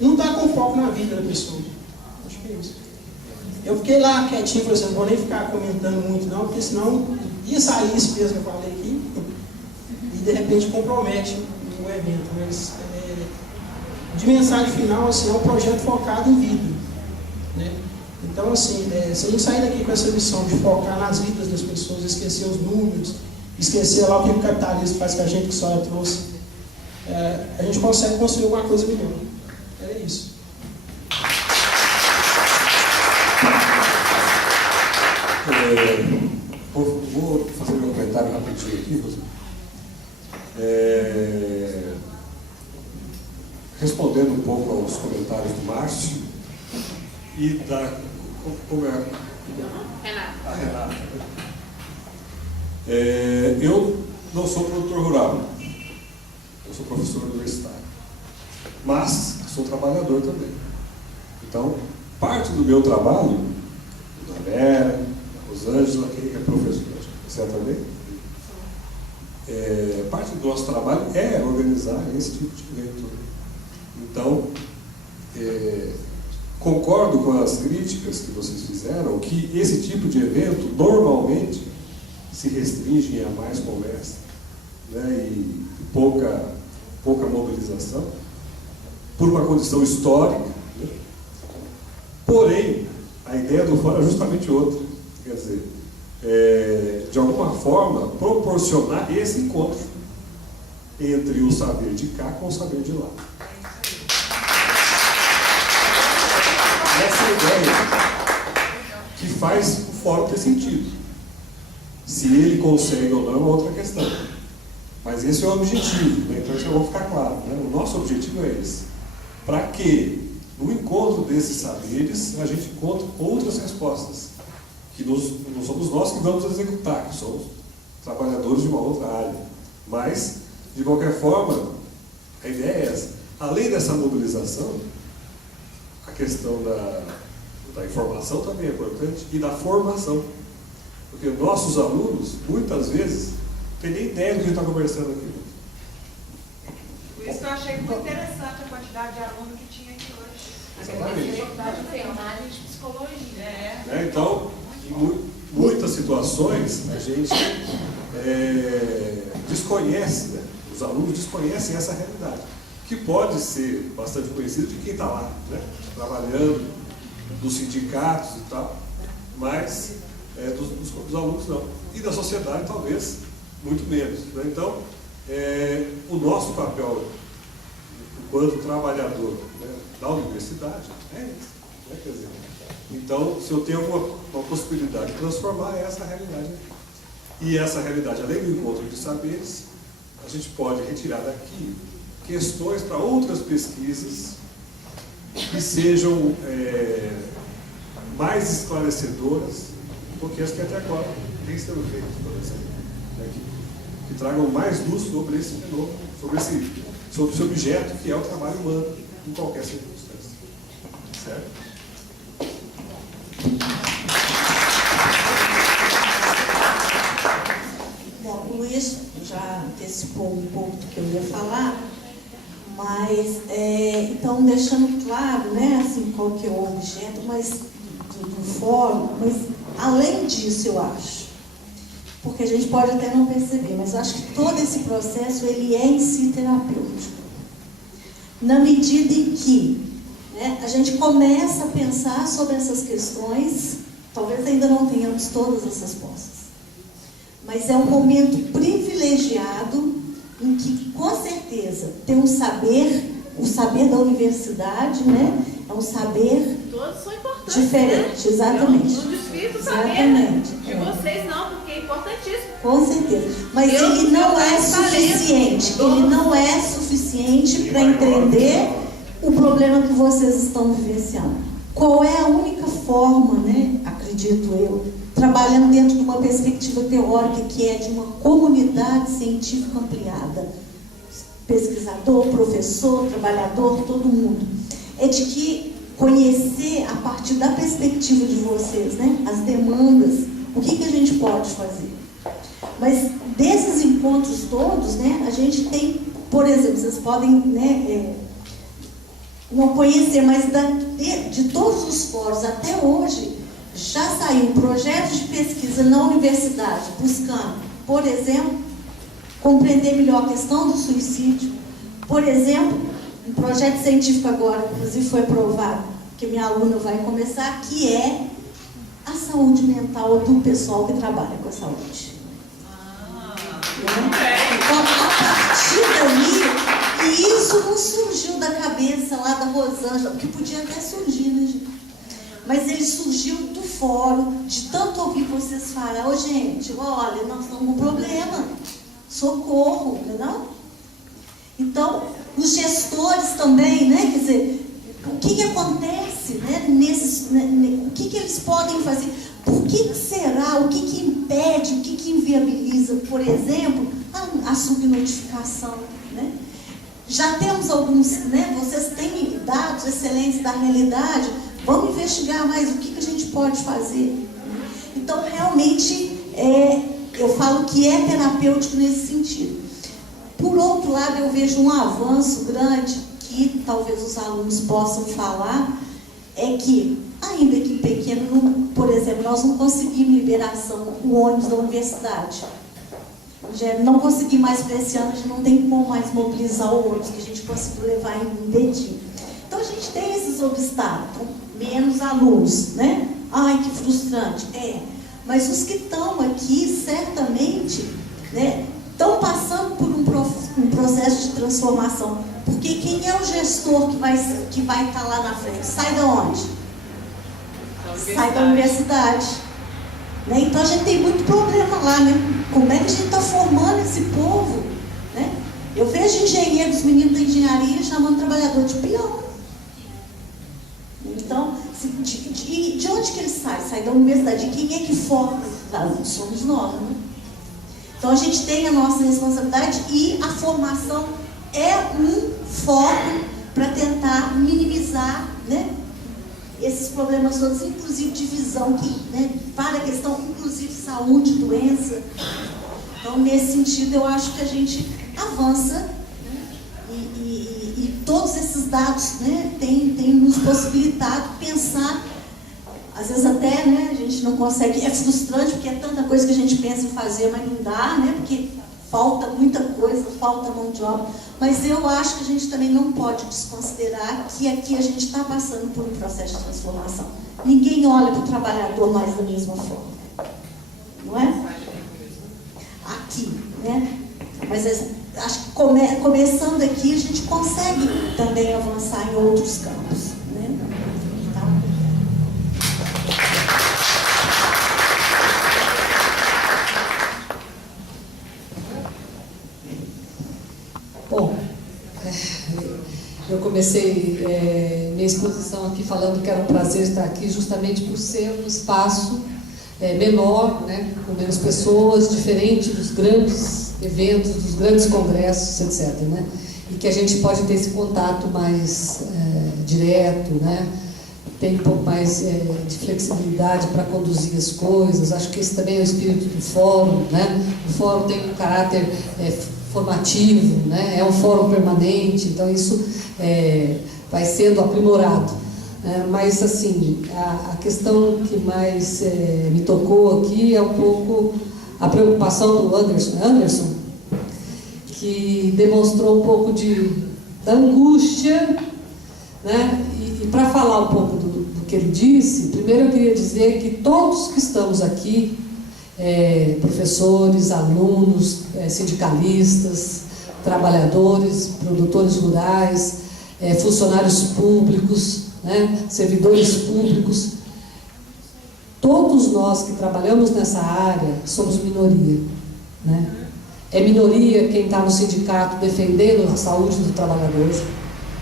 não está com foco na vida da pessoa. Acho que é isso. Eu fiquei lá quietinho, por exemplo, não vou nem ficar comentando muito não, porque senão ia sair isso mesmo que eu falei aqui e de repente compromete o evento. Mas de mensagem final, assim, é um projeto focado em vida, né? Então, assim, se a gente sair daqui com essa missão de focar nas vidas das pessoas, esquecer os números, esquecer lá o que o capitalismo faz com a gente, que só trouxe, a gente consegue construir alguma coisa melhor. Era isso. Vou fazer meu comentário rapidinho aqui, Rosa. Respondendo um pouco aos comentários do Márcio e da... Como é? Renata. Renata. Eu não sou produtor rural, eu sou professor universitário, mas sou trabalhador também. Então, parte do meu trabalho, da Vera, da Rosângela, quem é professora, você também? Parte do nosso trabalho é organizar esse tipo de evento. Então, concordo com as críticas que vocês fizeram, que esse tipo de evento normalmente se restringe a mais conversa, né, e pouca mobilização, por uma condição histórica, né? Porém, a ideia do fórum é justamente outra, quer dizer, de alguma forma, proporcionar esse encontro entre o saber de cá com o saber de lá. Essa ideia que faz o fórum ter sentido. Se ele consegue ou não é uma outra questão. Mas esse é o objetivo, né? Então isso eu vou ficar claro, né? O nosso objetivo é esse. Para que, no encontro desses saberes, a gente encontre outras respostas. Que não somos nós que vamos executar, que somos trabalhadores de uma outra área. Mas, de qualquer forma, a ideia é essa. Além dessa mobilização, a questão da informação também é importante e da formação. Porque nossos alunos, muitas vezes, não têm nem ideia do que a gente está conversando aqui. Por isso que eu achei muito interessante a quantidade de aluno que tinha aqui hoje. Exatamente. A faculdade de análise de psicologia. Então, em muitas situações, a gente desconhece, né? Os alunos desconhecem essa realidade, que pode ser bastante conhecida de quem está lá, né? Trabalhando, dos sindicatos e tal, mas dos alunos não. E da sociedade, talvez, muito menos. Né? Então, o nosso papel enquanto trabalhador, né, da universidade é esse. Né? Quer dizer, então, se eu tenho uma possibilidade de transformar essa realidade aqui. E essa realidade, além do encontro de saberes, a gente pode retirar daqui questões para outras pesquisas que sejam mais esclarecedoras do que as que até agora têm sido feitas, por exemplo, né, que tragam mais luz sobre esse fenômeno, sobre esse objeto que é o trabalho humano em qualquer circunstância. Certo? Bom, o Luiz já antecipou um pouco do que eu ia falar, mas, então, deixando claro, né, assim, qual que é o objeto do fórum, mas, além disso, eu acho, porque a gente pode até não perceber, mas eu acho que todo esse processo, ele é em si terapêutico, na medida em que, né, a gente começa a pensar sobre essas questões, talvez ainda não tenhamos todas as respostas, mas é um momento privilegiado em que, com certeza, tem um saber, o saber da universidade, né? É um saber todos são importantes, diferente, né? exatamente. Eu não desfio do saber Exatamente. de vocês não, porque é importantíssimo. Com certeza. Mas ele não é suficiente. Ele não é suficiente para entender o problema que vocês estão vivenciando. Qual é a única forma, né? Acredito eu, trabalhando dentro de uma perspectiva teórica que é de uma comunidade científica ampliada, pesquisador, professor, trabalhador, todo mundo, é de que conhecer a partir da perspectiva de vocês, né, as demandas, o que a gente pode fazer. Mas desses encontros todos, né, a gente tem por exemplo, vocês podem, né, não conhecer, mas de todos os fóruns até hoje, já saiu projetos de pesquisa na universidade, buscando, por exemplo, compreender melhor a questão do suicídio. Por exemplo, um projeto científico agora, inclusive foi aprovado, que minha aluna vai começar, que é a saúde mental do pessoal que trabalha com a saúde. Então, a partir daí, e isso não surgiu da cabeça lá da Rosângela, porque podia até surgir, né, gente? Mas ele surgiu do fórum, de tanto ouvir vocês falar, ô gente, olha, nós estamos com um problema, socorro, não? Então, os gestores também, né, quer dizer, o que acontece, né, o que eles podem fazer? Por que será? O que impede? O que inviabiliza, por exemplo, a subnotificação, né? Já temos alguns, né? Vocês têm dados excelentes da realidade. Vamos investigar mais o que a gente pode fazer. Então, realmente, eu falo que é terapêutico nesse sentido. Por outro lado, eu vejo um avanço grande que talvez os alunos possam falar, é que, ainda que pequeno, por exemplo, nós não conseguimos liberação o ônibus da universidade. Não consegui mais para esse ano, a gente não tem como mais mobilizar o ônibus, que a gente conseguiu levar em dedinho. Então a gente tem esses obstáculos, menos alunos, né? Ai, que frustrante. Mas os que estão aqui, certamente, né, estão passando por um processo de transformação. Porque quem é o gestor que vai estar lá na frente? Sai de onde? Sai da universidade. Né? Então a gente tem muito problema lá, né? Como é que a gente está formando esse povo? Né? Eu vejo engenheiros, meninos da engenharia chamando trabalhador de peão. Então, de onde que ele sai? Sai da universidade. E quem é que forma? Somos nós, né? Então a gente tem a nossa responsabilidade e a formação é um foco para tentar minimizar, né, esses problemas todos, inclusive de visão, né, para a questão, inclusive saúde, doença. Então, nesse sentido, eu acho que a gente avança, né, e todos esses dados, né, têm nos possibilitado pensar. Às vezes até, né, a gente não consegue, é frustrante porque é tanta coisa que a gente pensa em fazer, mas não dá, né, porque falta muita coisa, falta mão de obra. Mas eu acho que a gente também não pode desconsiderar que aqui a gente está passando por um processo de transformação. Ninguém olha para o trabalhador mais da mesma forma. Não é? Aqui, né? Mas acho que começando aqui a gente consegue também avançar em outros campos. Né? Bom, eu comecei minha exposição aqui falando que era um prazer estar aqui justamente por ser um espaço menor, né, com menos pessoas, diferente dos grandes eventos, dos grandes congressos, etc. Né, e que a gente pode ter esse contato mais direto, né, tem um pouco mais de flexibilidade para conduzir as coisas. Acho que esse também é o espírito do fórum. Né, o fórum tem um caráter formativo, né? É um fórum permanente, então isso vai sendo aprimorado. Mas, assim, a questão que mais me tocou aqui é um pouco a preocupação do Anderson, que demonstrou um pouco da angústia, né? E para falar um pouco do que ele disse, primeiro eu queria dizer que todos que estamos aqui, professores, alunos, sindicalistas, trabalhadores, produtores rurais, funcionários públicos, né, servidores públicos, todos nós que trabalhamos nessa área somos minoria. Né? É minoria quem está no sindicato defendendo a saúde do trabalhador,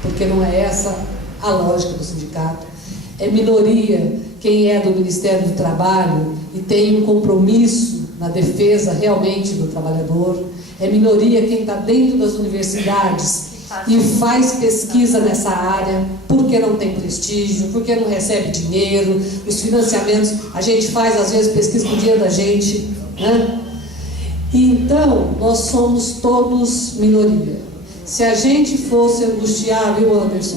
porque não é essa a lógica do sindicato. É minoria quem é do Ministério do Trabalho e tem um compromisso na defesa realmente do trabalhador. É minoria quem está dentro das universidades e faz pesquisa nessa área, porque não tem prestígio, porque não recebe dinheiro, os financiamentos, a gente faz às vezes pesquisa com o dinheiro da gente, né? Então, nós somos todos minoria. Se a gente fosse angustiar, viu, Anderson,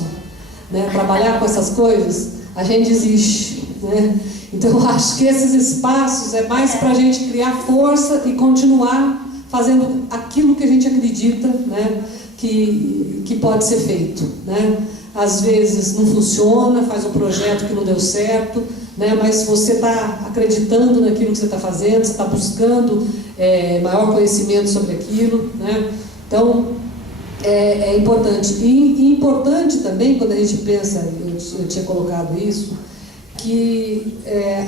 né, trabalhar com essas coisas, a gente desiste, né? Então eu acho que esses espaços é mais para a gente criar força e continuar fazendo aquilo que a gente acredita, né, que pode ser feito, né? Às vezes não funciona, faz um projeto que não deu certo, né, mas você está acreditando naquilo que você está fazendo, você está buscando maior conhecimento sobre aquilo, né? Então é importante. E importante também, quando a gente pensa, eu tinha colocado isso, que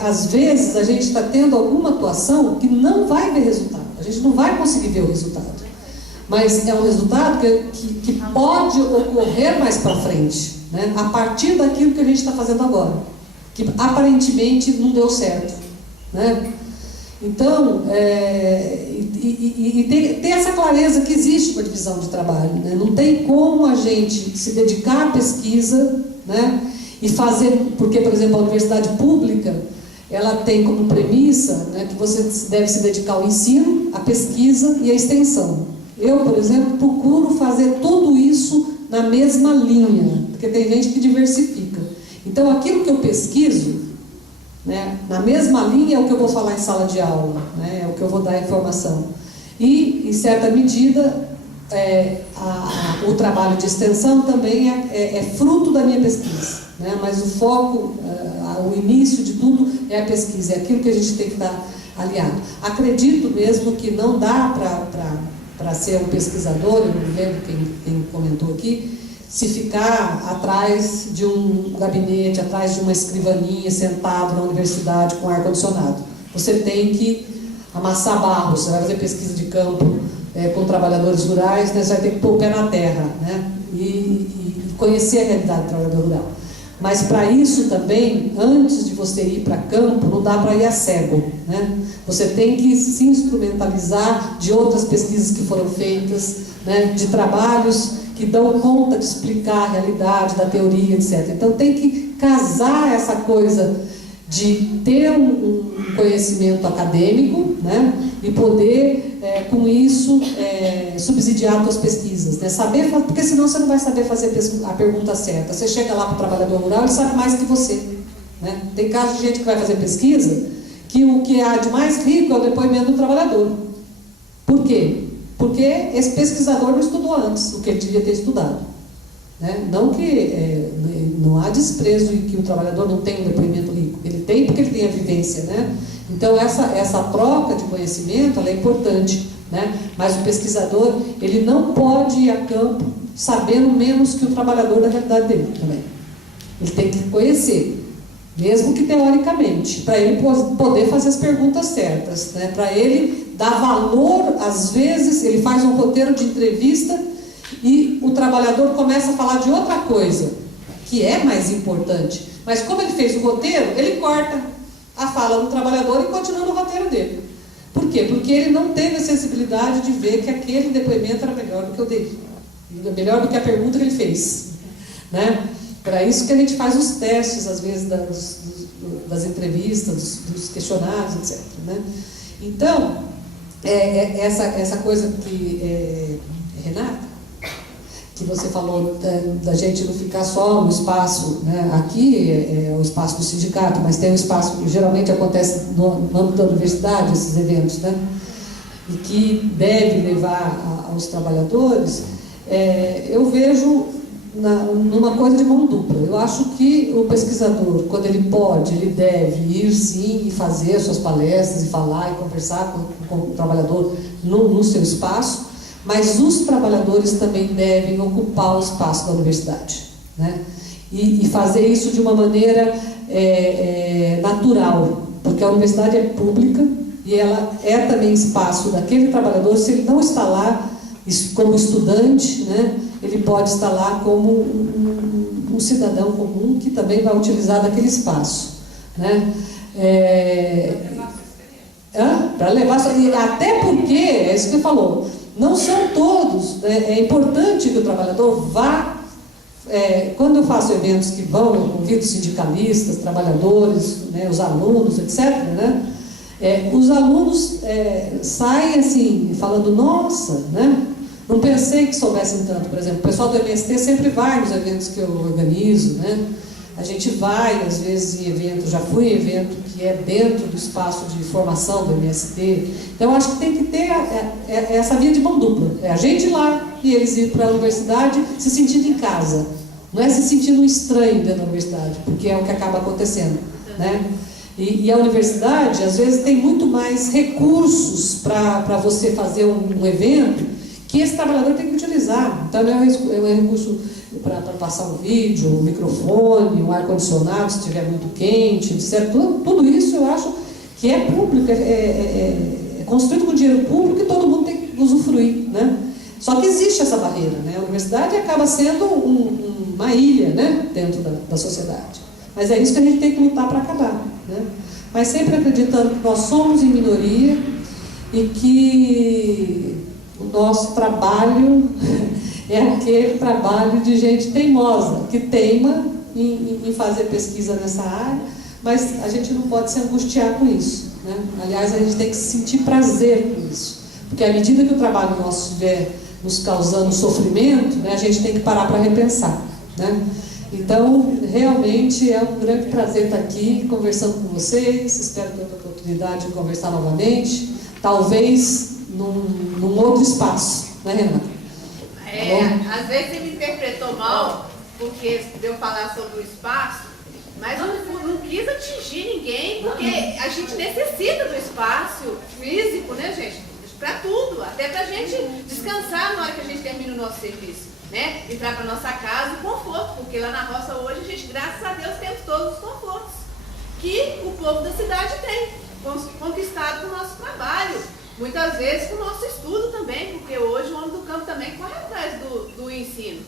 às vezes a gente está tendo alguma atuação que não vai ver resultado, a gente não vai conseguir ver o resultado, mas é um resultado que pode ocorrer mais para frente, né? A partir daquilo que a gente está fazendo agora, que aparentemente não deu certo, né? Então, ter essa clareza que existe uma divisão de trabalho, né? Não tem como a gente se dedicar à pesquisa, né, e fazer, porque, por exemplo, a universidade pública, ela tem como premissa, né, que você deve se dedicar ao ensino, à pesquisa e à extensão. Eu, por exemplo, procuro fazer tudo isso na mesma linha, porque tem gente que diversifica. Então, aquilo que eu pesquiso, né, na mesma linha é o que eu vou falar em sala de aula, né, é o que eu vou dar informação. E, em certa medida, o trabalho de extensão também é fruto da minha pesquisa, né, mas o foco, o início de tudo é a pesquisa, é aquilo que a gente tem que estar aliado. Acredito mesmo que não dá para ser um pesquisador, eu não me lembro quem comentou aqui, se ficar atrás de um gabinete, atrás de uma escrivaninha, sentado na universidade com ar-condicionado. Você tem que amassar barro, você vai fazer pesquisa de campo com trabalhadores rurais, né? Você vai ter que pôr o pé na terra, né? E conhecer a realidade do trabalhador rural. Mas para isso também, antes de você ir para campo, não dá para ir a cego, né? Você tem que se instrumentalizar de outras pesquisas que foram feitas, né? De trabalhos que dão conta de explicar a realidade da teoria, etc. Então tem que casar essa coisa de ter um conhecimento acadêmico, né, e poder, com isso, subsidiar as suas pesquisas, né, saber, porque senão você não vai saber fazer a pergunta certa. Você chega lá para o trabalhador rural, ele sabe mais que você, né? Tem casos de gente que vai fazer pesquisa que o que há de mais rico é o depoimento do trabalhador. Por quê? Porque esse pesquisador não estudou antes o que ele devia ter estudado, né? Não que não há desprezo em que o trabalhador não tem um depoimento rico, ele tem porque ele tem a vivência, né? Então essa troca de conhecimento ela é importante, né? Mas o pesquisador ele não pode ir a campo sabendo menos que o trabalhador da realidade dele também. Ele tem que conhecer, mesmo que teoricamente, para ele poder fazer as perguntas certas, né? Para ele dar valor, às vezes ele faz um roteiro de entrevista e o trabalhador começa a falar de outra coisa, que é mais importante, mas como ele fez o roteiro, ele corta a fala do trabalhador e continua no roteiro dele. Por quê? Porque ele não teve a sensibilidade de ver que aquele depoimento era melhor do que o dele, melhor do que a pergunta que ele fez, né? Para isso que a gente faz os testes, às vezes, das entrevistas, dos questionários, etc., né? Então, essa coisa que, Renata, que você falou da gente não ficar só no espaço, né? Aqui é o espaço do sindicato, mas tem um espaço que geralmente acontece no âmbito da universidade, esses eventos, né? E que deve levar aos trabalhadores, eu vejo numa coisa de mão dupla. Eu acho que o pesquisador, quando ele pode, ele deve ir sim e fazer suas palestras e falar e conversar com o trabalhador no seu espaço, mas os trabalhadores também devem ocupar o espaço da universidade, né? E fazer isso de uma maneira natural, porque a universidade é pública e ela é também espaço daquele trabalhador. Se ele não está lá como estudante, né, ele pode estar lá como um cidadão comum que também vai utilizar daquele espaço, né? Para levar, até porque, é isso que você falou, não são todos, né? É importante que o trabalhador vá, quando eu faço eventos que vão, eu convido sindicalistas, trabalhadores, né, os alunos, etc., né? Os alunos saem assim, falando, nossa, né? Não pensei que soubessem tanto. Por exemplo, o pessoal do MST sempre vai nos eventos que eu organizo, né? A gente vai, às vezes, em evento, já fui em evento que é dentro do espaço de formação do MST. Então, eu acho que tem que ter essa via de mão dupla. É a gente ir lá e eles ir para a universidade se sentindo em casa. Não é se sentindo um estranho dentro da universidade, porque é o que acaba acontecendo, né? E a universidade, às vezes, tem muito mais recursos para você fazer um evento que esse trabalhador tem que utilizar. Então, é um recurso para passar um vídeo, um microfone, um ar-condicionado, se estiver muito quente, etc. Tudo isso eu acho que é público, é construído com dinheiro público e todo mundo tem que usufruir, né? Só que existe essa barreira, né? A universidade acaba sendo uma ilha, né? Dentro da sociedade. Mas é isso que a gente tem que lutar para acabar, né? Mas sempre acreditando que nós somos em minoria e que o nosso trabalho é aquele trabalho de gente teimosa, que teima em fazer pesquisa nessa área, mas a gente não pode se angustiar com isso, né? Aliás, a gente tem que sentir prazer com isso, porque à medida que o trabalho nosso estiver nos causando sofrimento, né, a gente tem que parar para repensar, né? Então, realmente é um grande prazer estar aqui conversando com vocês. Espero ter outra oportunidade de conversar novamente, talvez num outro espaço, né, Renata? Às vezes você me interpretou mal, porque eu falar sobre o espaço, mas eu não quis atingir ninguém, porque a gente necessita do espaço físico, né, gente? Para tudo, até para a gente descansar na hora que a gente termina o nosso serviço, né? Entrar para nossa casa e conforto, porque lá na roça hoje a gente, graças a Deus, temos todos os confortos que o povo da cidade tem, conquistado com o nosso trabalho. Muitas vezes com o nosso estudo também, porque hoje o homem do campo também corre atrás do ensino,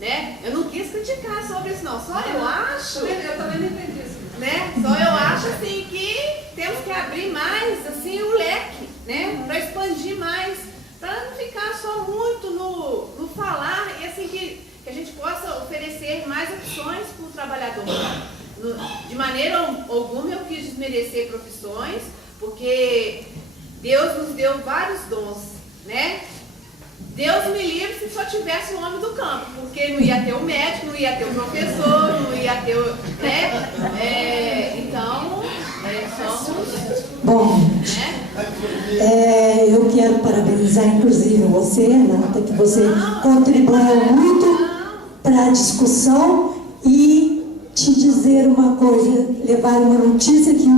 né? Eu não quis criticar sobre isso não, só eu acho... Eu também não entendi isso. Né? Só eu acho assim que temos que abrir mais assim, o leque, né? Para expandir mais, para não ficar só muito no falar, e assim que a gente possa oferecer mais opções para o trabalhador. De maneira alguma eu quis desmerecer profissões, porque Deus nos deu vários dons, né? Deus me livre se só tivesse o homem do campo, porque não ia ter o médico, não ia ter o professor, não ia ter o... né? Somos... Bom, eu quero parabenizar inclusive você, Renata, que você contribuiu muito para a discussão e te dizer uma coisa, levar uma notícia que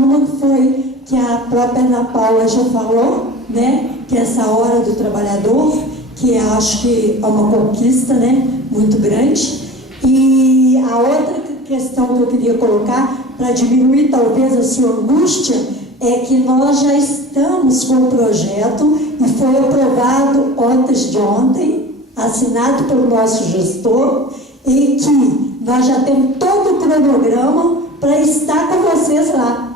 foi que a própria Ana Paula já falou, né? Que essa hora do trabalhador, que acho que é uma conquista, né, muito grande. E a outra questão que eu queria colocar, para diminuir talvez a sua angústia, é que nós já estamos com o projeto e foi aprovado antes de ontem, assinado pelo nosso gestor, e que nós já temos todo o cronograma para estar com vocês lá.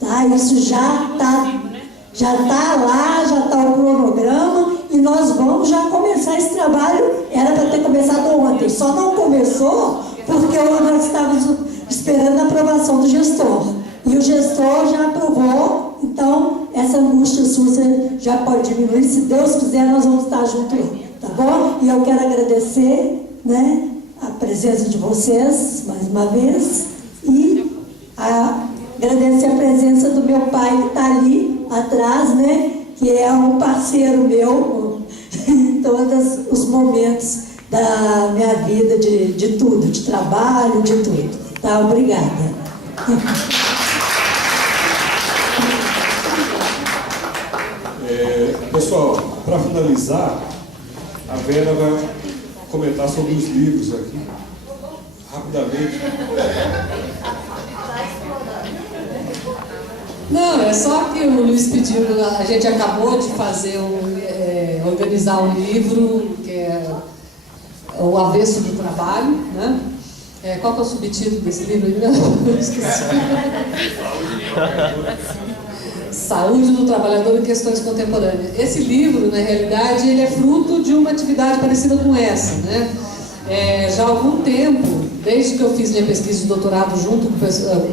Tá? Isso já está lá, já está o cronograma e nós vamos já começar esse trabalho. Era para ter começado ontem, só não começou porque nós estávamos esperando a aprovação do gestor. E o gestor já aprovou, então essa angústia sua já pode diminuir. Se Deus quiser, nós vamos estar juntos lá, tá bom? E eu quero agradecer, né, a presença de vocês mais uma vez e agradecer a presença do meu pai que está ali atrás, né, que é um parceiro meu em todos os momentos da minha vida, de tudo, de trabalho, de tudo. Tá? Obrigada. Pessoal, para finalizar, a Vera vai comentar sobre os livros aqui, rapidamente. Não, é só que o Luiz pediu, a gente acabou de fazer organizar um livro que é O Avesso do Trabalho, né? Qual que é o subtítulo desse livro ainda? Esqueci. Saúde do Trabalhador em Questões Contemporâneas. Esse livro, na realidade, ele é fruto de uma atividade parecida com essa, né? Já há algum tempo, desde que eu fiz minha pesquisa de doutorado junto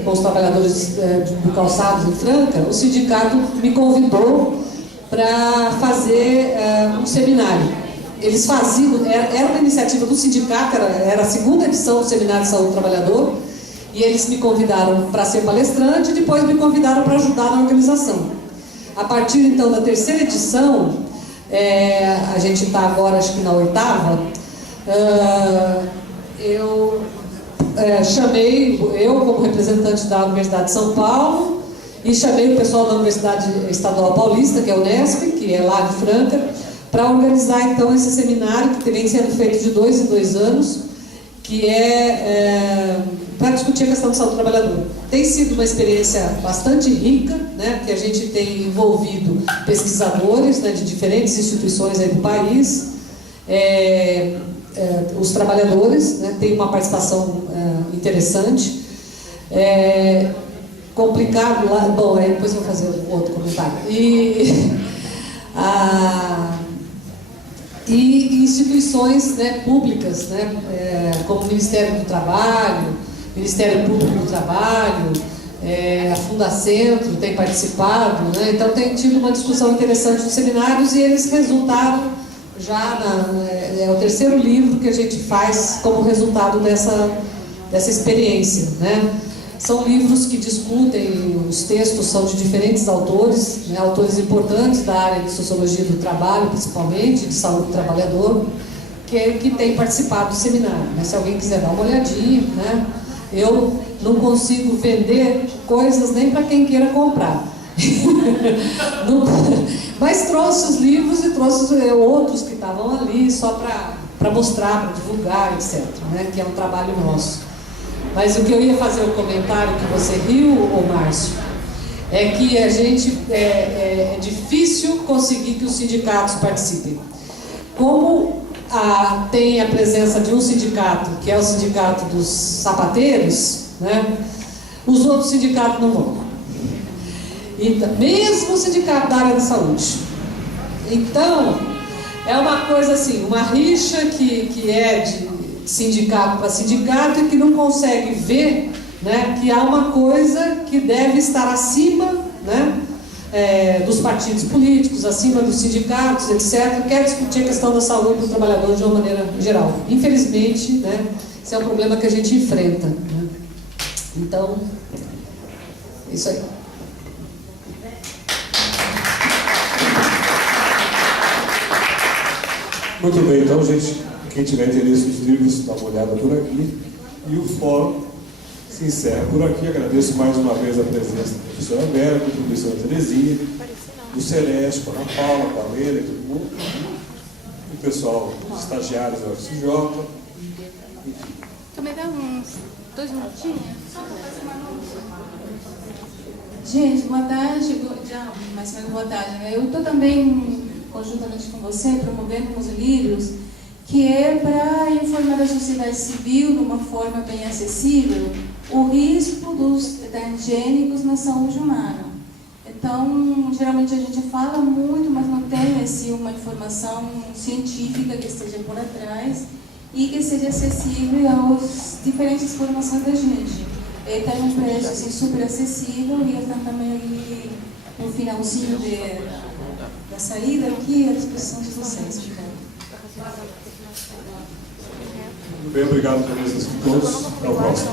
com os trabalhadores do calçado em Franca, o sindicato me convidou para fazer um seminário. eles faziam, era uma iniciativa do sindicato, era a segunda edição do Seminário de Saúde do Trabalhador, e eles me convidaram para ser palestrante e depois me convidaram para ajudar na organização. A partir então da terceira edição, a gente está agora acho que na 8ª, eu chamei, eu como representante da Universidade de São Paulo, e chamei o pessoal da Universidade Estadual Paulista, que é a Unesp, que é lá de Franca, para organizar então esse seminário que vem sendo feito de 2 em 2 anos, que para discutir a questão do saúde do trabalhador. Tem sido uma experiência bastante rica, né, que a gente tem envolvido pesquisadores, né, de diferentes instituições aí do país, os trabalhadores, né, tem uma participação interessante. Complicado lá, bom, aí depois eu vou fazer outro comentário. E instituições, né, públicas, né, como o Ministério do Trabalho, Ministério Público do Trabalho, a Fundacentro tem participado, né, então tem tido uma discussão interessante nos seminários e eles resultaram já é o terceiro livro que a gente faz como resultado dessa experiência, né. São livros que discutem, os textos são de diferentes autores, né, autores importantes da área de sociologia do trabalho, principalmente, de saúde do trabalhador, que têm participado do seminário. Mas se alguém quiser dar uma olhadinha, né, eu não consigo vender coisas nem para quem queira comprar. Mas trouxe os livros e trouxe outros que estavam ali só para mostrar, para divulgar, etc., né, que é um trabalho nosso. Mas o que eu ia fazer o comentário que você riu, Márcio, é que a gente é difícil conseguir que os sindicatos participem. Como tem a presença de um sindicato, que é o sindicato dos sapateiros, né, os outros sindicatos não vão. Então, mesmo o sindicato da área da saúde. Então, é uma coisa assim, uma rixa que é de sindicato para sindicato e que não consegue ver, né, que há uma coisa que deve estar acima, né, dos partidos políticos, acima dos sindicatos, etc., quer discutir a questão da saúde do trabalhador de uma maneira geral. Infelizmente, né, esse é um problema que a gente enfrenta, né? Então, isso aí. Muito bem, então, gente, quem tiver interesse nos livros, dá uma olhada por aqui. E o fórum se encerra por aqui. Agradeço mais uma vez a presença da professora Vera, da professora Terezinha, do Celeste, com a Ana Paula, com a Leila e todo mundo, o pessoal, os estagiários da UFCJ. Também dá uns 2 minutinhos? Gente, boa tarde. Boa tarde. Eu estou também, conjuntamente com você, promovendo uns livros que é para informar a sociedade civil de uma forma bem acessível o risco dos transgênicos na saúde humana. Então, geralmente a gente fala muito, mas não tem assim, uma informação científica que esteja por atrás e que seja acessível às diferentes formações da gente. Tem um preço assim, super acessível e estão também ali no finalzinho da saída aqui à disposição de vocês. Muito bem, obrigado por presença de todos. Até o próximo.